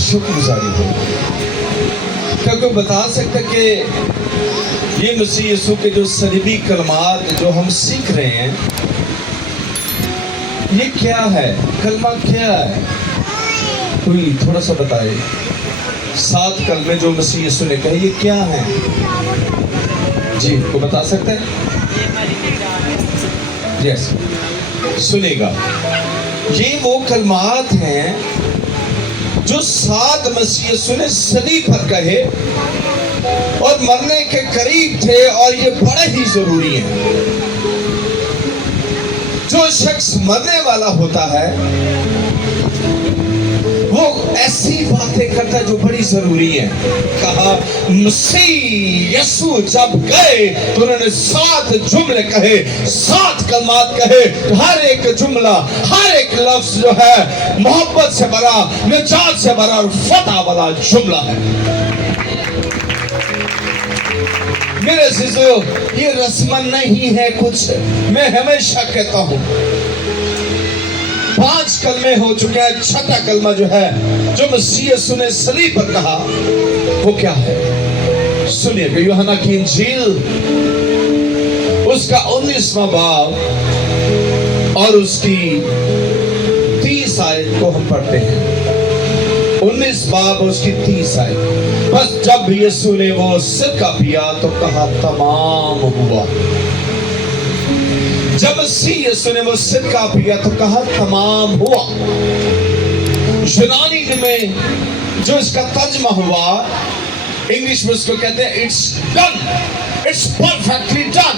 शुक्रगुजारी हो। क्या कोई बता सकता कि ये मसीह यीशु के जो सलीबी कलमात जो हम सीख रहे हैं, ये क्या है? कलमा क्या है? कोई थोड़ा सा बताए। 7 कलमे जो मसीह यीशु ने कहे, ये क्या है? जी, को बता सकते हैं? यस, सुनेगा। ये वो कलमात हैं जो 7 मसीह यीशु ने सलीब पर कहे और मरने के करीब थे, और ये बड़े ही जरूरी है। जो शख्स मरने वाला होता है वो ऐसी बातें करता है जो बड़ी जरूरी है। कहा मसीह यीशु जब गए तो उन्होंने 7 जुमले कहे, 7 कलमात कहे। हर एक जुमला, हर एक लफ्ज जो है मोहब्बत से भरा, निजात से भरा और फतह वाला जुमला है। मेरे अज़ीज़ों, ये रस्म नहीं है कुछ। मैं हमेशा कहता हूं 5 कलमे हो चुके हैं, 6ठा कलमा जो है जो मसीह यीशु ने सलीब पर कहा, वो क्या है? सुनिए कि यूहन्ना की इंजील उसका 19वां बाब और उसकी 30 आयत को हम पढ़ते हैं। 19 बाब उसकी 30 आयत। बस जब यीशु ने वो सिरका पिया तो कहा तमाम हुआ। जब मसीह यीशु ने वो सिरका पिया तो कहा तमाम हुआ। यूनानी में जो इसका तर्जमा हुआ, इंग्लिश में उसको कहते हैं it's done, it's perfectly done.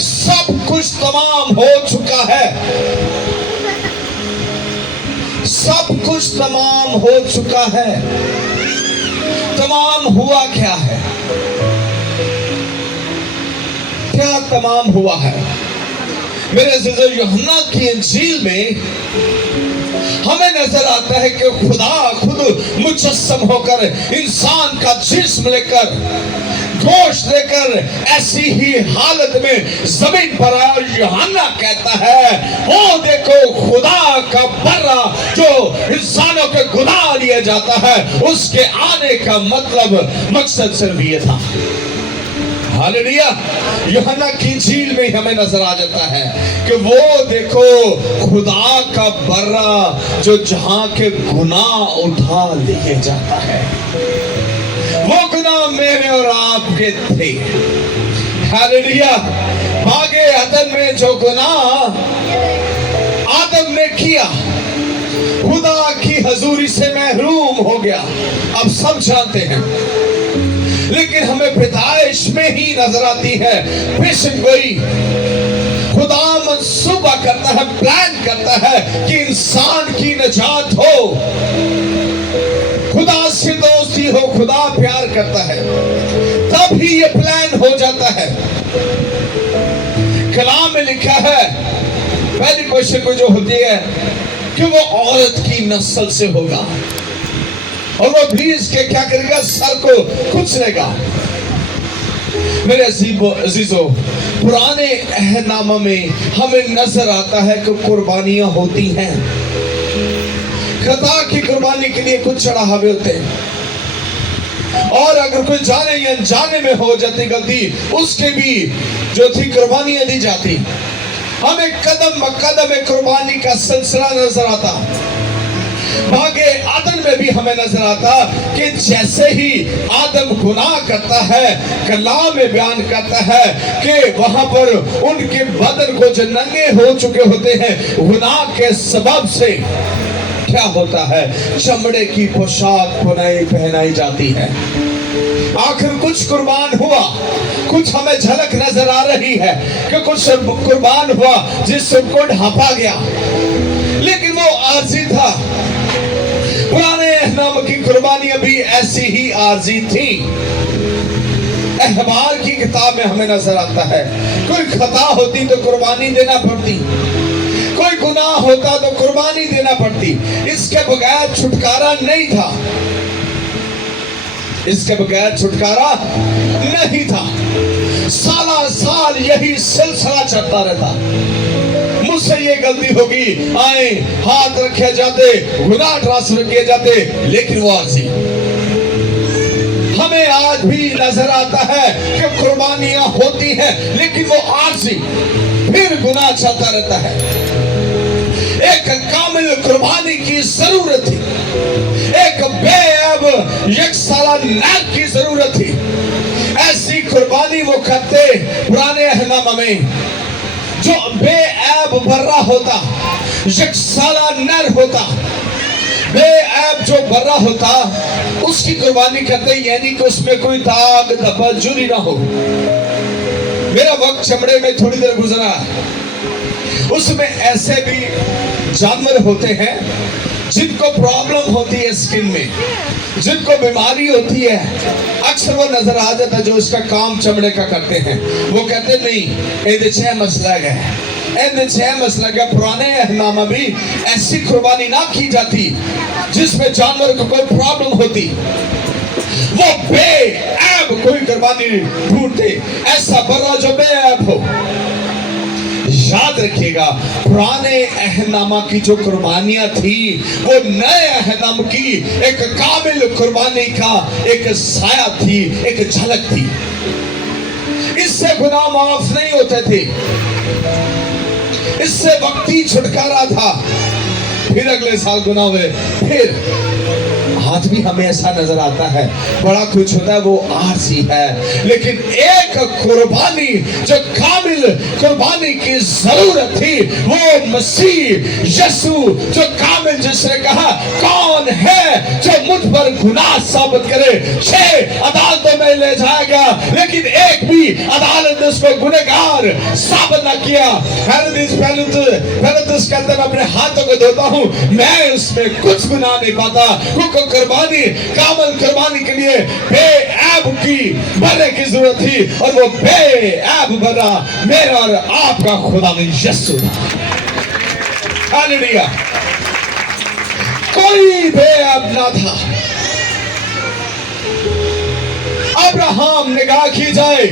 सब कुछ तमाम हो चुका है, सब कुछ तमाम हो चुका है। तमाम हुआ क्या है? क्या तमाम हुआ है? मेरे अज़ीज़ों, यूहन्ना की इंजील में हमें नजर आता है कि खुदा खुद मुजस्सम होकर इंसान का जिस्म लेकर, गोश्त लेकर ऐसी ही हालत में जमीन पर आया। और यूहन्ना कहता है ओ देखो खुदा का बर्रा जो इंसानों के गुनाह लिए जाता है, उसके आने का मकसद सिर्फ ये था। हालेलुया। यूहन्ना की इंजील में हमें नजर आ जाता है कि वो देखो खुदा का बर्रा जो जहां के गुनाह उठा लिए जाता है। वो गुनाह मेरे और आपके थे। हालेलुया। बागे अदन में जो गुनाह आदम ने किया, खुदा की हजूरी से महरूम हो गया, अब सब जानते हैं। लेकिन हमें पैदाइश में ही नजर आती है। बेशक कोई खुदा मंसूबा करता है, प्लान करता है कि इंसान की निजात हो, खुदा से दोस्ती हो, खुदा प्यार करता है, तब ही ये प्लान हो जाता है। कलाम में लिखा है पहली क्वेश्चन को जो होती है कि वो औरत की नस्ल से होगा और वो भी इसके क्या करेगा? सर को कुचलेगा। मेरे अजीजों, पुराने अहदनामा में हमें नजर आता है कि कुर्बानियां होती हैं। खता की कुर्बानी के लिए कुछ चढ़ावे होते हैं, और अगर कोई जाने या अनजाने में हो जाती गलती, उसके भी जो थी कुर्बानियां दी जाती। हमें कदम ब कदम कुर्बानी का सिलसिला नजर आता। भागे आदम में भी हमें नजर आता कि जैसे ही आदम गुनाह करता है, कलाम में बयान करता है कि वहां पर उनके बदन को जो नंगे हो चुके होते हैं गुनाह के सबब से, क्या होता है? चमड़े की पोशाक पहनाई जाती है। आखिर कुछ कुर्बान हुआ, कुछ हमें झलक नजर आ रही है कि कुछ कुर्बान हुआ जिससे उनको ढांपा गया, लेकिन वो आर्जी था। पुराने नाम की कुर्बानियां भी ऐसी ही आर्जी थी। अहबार की किताब में हमें नजर आता है कोई खता होती तो कुर्बानी देना पड़ती, कोई गुनाह होता तो कुर्बानी देना पड़ती। इसके बगैर छुटकारा नहीं था, इसके बगैर छुटकारा नहीं था। साला साल यही सिलसिला चलता रहता। मुझसे ये गलती होगी, आए हाथ रखे जाते, गुनाह ट्रांसफर किए जाते, लेकिन वो आरजी। हमें आज भी नजर आता है कि कुर्बानियां होती हैं, लेकिन वो आरजी, फिर गुनाह चलता रहता है। एक कामिल कुर्बानी की जरूरत थी, एक बेअब यकसाला नर की जरूरत थी। ऐसी कुर्बानी वो करते पुराने अहनामा में, जो बेअब बर्रा होता, यकसाला नर होता, बेअब जो बर्रा होता, उसकी कुर्बानी करते, यानी कि उसमें कोई दाग धब्बा जुरी ना हो। मेरा वक्त चमड़े में थोड़ी देर गुजरा, उसमें ऐसे भी जानवर होते हैं जिनको प्रॉब्लम होती है स्किन में, जिनको बीमारी होती है, अक्सर वो नजर आ जाता है जो इसका काम चमड़े का करते हैं। वो कहते नहीं ये छह मसला है, मसला का। पुराने अहनामा भी ऐसी कुर्बानी ना की जाती जिसमें जानवर को कोई प्रॉब्लम होती, वो बेअब कोई कुर्बानी ढूंढते, ऐसा बर्रा जो बेअब हो। याद रखिएगा, पुराने अहनामा की जो कुर्बानियां थी, वो नए अहनाम की एक काबिल कुर्बानी का एक साया थी, एक झलक थी। इससे गुनाह माफ नहीं होते थे, इससे वक्ती छुटकारा था, फिर अगले साल गुनाह हुए। फिर आज भी हमें ऐसा नजर आता है, बड़ा कुछ होता है, वो आरसी है, लेकिन एक कुर्बानी जो कामिल कुर्बानी की जरूरत थी, वो मसीह यीशु जो कामिल, जिसने कहा कौन है जो मुझ पर गुनाह साबित करे, 6 अदालतों में ले जाएगा, लेकिन एक भी अदालत ने उसको गुनहगार साबित न किया। पहले कहते मैं अपने हाथों को धोता हूं, मैं उसमें कुछ गुनाह नहीं पाता, क्योंकि कुर्बानी, कामिल कुर्बानी के लिए बेअब की बर्रे की जरूरत थी, और वो बेअब बर्रा मेरा और आपका खुदा में यीशु। हालेलुया। कोई बेअब ना था। अब्राहम निगाह की जाए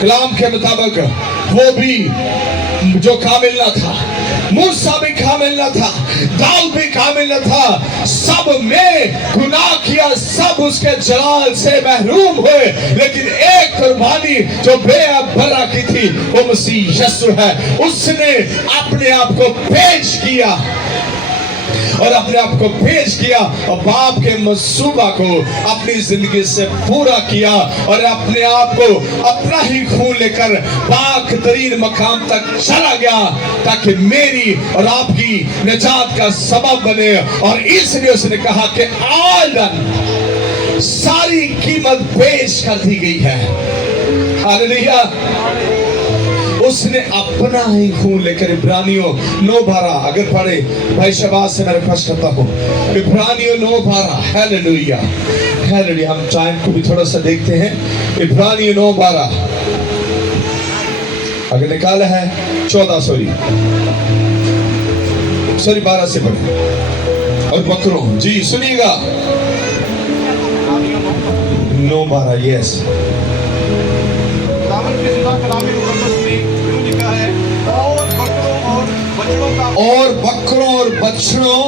कलाम के मुताबिक, वो भी जो कामिल ना था, मूसा भी कामिल न था, दाऊद भी कामिल न था, सब में गुनाह किया, सब उसके जलाल से महरूम हुए, लेकिन एक कुर्बानी जो बेअब बर्रा की थी, वो मसीह यीशु है। उसने अपने आप को पेश किया, और अपने आप को पेश किया, और बाप के मंसूबा को अपनी जिंदगी से पूरा किया, और अपने आप को अपना ही खून लेकर पाक तरीन मकाम तक चला गया, ताकि मेरी और आपकी निजात का सबब बने। और इसलिए उसने कहा कि आदम सारी कीमत पेश कर दी गई है। हालेलुया। उसने अपना ही खून लेकर, इब्रानियों 9:12 अगर पढ़े भाई शबाज से मैं रिक्वेस्ट करता हूँ, इब्रानियों 9:12। Hallelujah, hallelujah. हम टाइम को भी थोड़ा सा देखते हैं। इब्रानियों 9:12 अगर निकाला है 14 सॉरी 12 से पढ़े। और बकरों, जी सुनिएगा, 9:12 यस। और बकरों और बछड़ों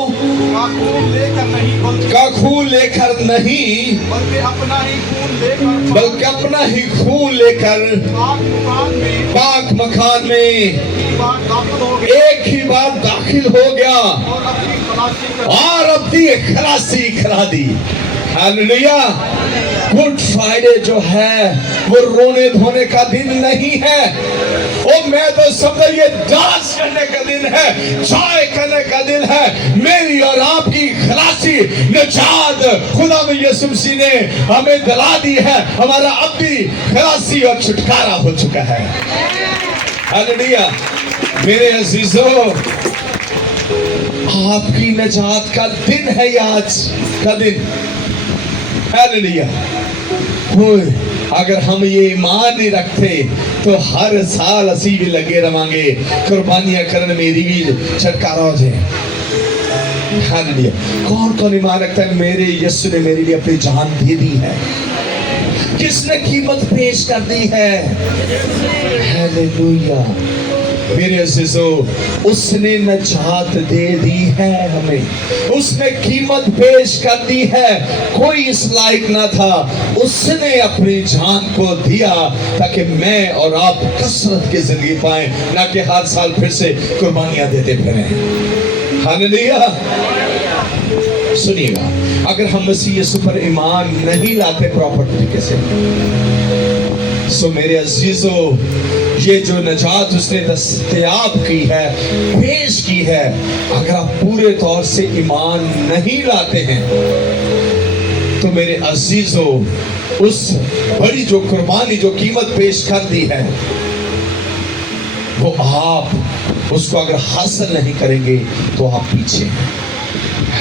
का खून लेकर नहीं, बल्कि अपना ही खून लेकर पाक मकान में एक ही बार दाखिल हो गया, और अपनी खलासी करा दी। हालेलुया। गुड फ्राइडे जो है वो रोने धोने का दिन नहीं है, ओ मैं तो समझा ये डांस करने का दिन है, चाय करने का दिन है। मेरी और आपकी खलासी निजात खुदा में यीशु मसीह ने हमें दिला दी है, हमारा अपनी खलासी और छुटकारा हो चुका है। हालेलुया। मेरे अजीजों, आपकी निजात का दिन है आज का दिन। हालेलुया। अगर हम ये ईमान नहीं रखते तो हर साल असी भी लगे रवांगे कुर्बानियां करने, मेरी भी छटकारा हो जाए। हालेलुया। कौन कौन ईमान रखता है मेरे यीशु ने मेरे लिए अपनी जान दे दी है, किसने कीमत पेश कर दी है। हालेलुया। मेरे अजीजों, उसने नजात दे दी है हमें, उसने कीमत पेश कर दी है। कोई इस लायक ना था, उसने अपनी जान को दिया ताकि मैं और आप कसरत की जिंदगी पाएं, ना कि हर साल फिर से कुर्बानियां देते फिरें। हालेलुया। सुनिएगा, अगर हम मसीह यीशु पर ईमान नहीं लाते प्रॉपर तरीके से, सो मेरे अजीजों, ये जो नजात उसने दस्तयाब की है, पेश की है, अगर आप पूरे तौर से ईमान नहीं लाते हैं, तो मेरे अजीजों, उस बड़ी जो कुर्बानी, जो कीमत पेश कर दी है, वो आप उसको अगर हासिल नहीं करेंगे तो आप पीछे हैं।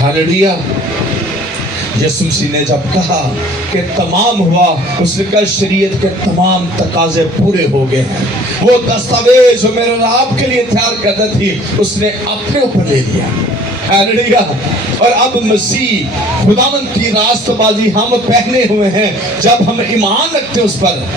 हालेलुया। यीशु मसीह ने जब कहा कि तमाम हुआ, उसने कहा शरीयत के तमाम तकाजे पूरे हो गए हैं। वो दस्तावेज जो मेरे आप के लिए तैयार करता थी, उसने अपने ऊपर ले लिया। हालेलुया। और अब मसीह खुदावंद की रास्तबाजी हम पहने हुए हैं। जब हम ईमान रखते हैं उस पर,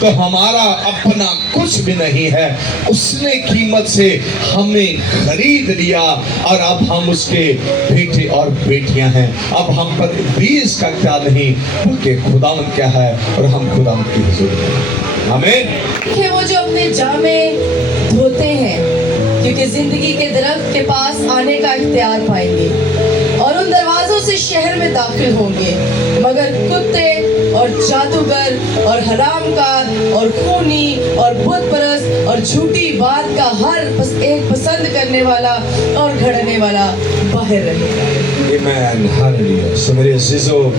तो हमारा अपना कुछ भी नहीं है, उसने कीमत से हमें खरीद लिया और अब हम उसके बेटे और बेटियां हैं। अब हम पर इब्लीस का क्या नहीं, बल्कि खुदावंद क्या है, और हम खुदावंद की हुजूर में। आमीन। वो जो अपने जामे धोते हैं, क्योंकि जिंदगी के दरख्त के पास आने का इख्तियार पाएंगे और उन दरवाजों से शहर में दाखिल होंगे, मगर कुत्ते और जादूगर और हरामकार और खूनी और बुत परस्त और झूठी बात का हर एक पसंद करने वाला और घड़ने वाला बाहर रहेगा। आमीन। हालेलुया। सो मेरे अजीजों,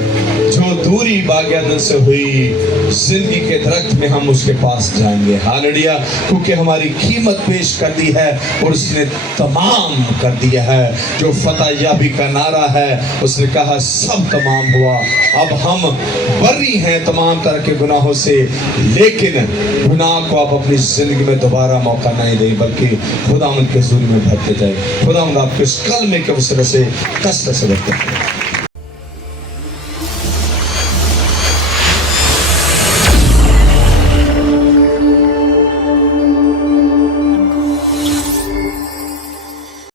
जो दूरी बागयादन से हुई, जिंदगी के दरख्त में हम उसके पास जाएंगे। हालेलुया। क्योंकि हमारी कीमत पेश कर दी है और उसने तमाम कर दिया है। जो फतह याबी का नारा है, उसने कहा सब तमाम हुआ। अब हम बरी हैं तमाम तरह के गुनाहों से, लेकिन गुनाह को आप अपनी जिंदगी में दोबारा मौका नहीं दें, बल्कि खुदावंद के हुजूर में भरते जाए। खुदावंद आपके इस कलमे के वसीले से कसरत से बरकत दे।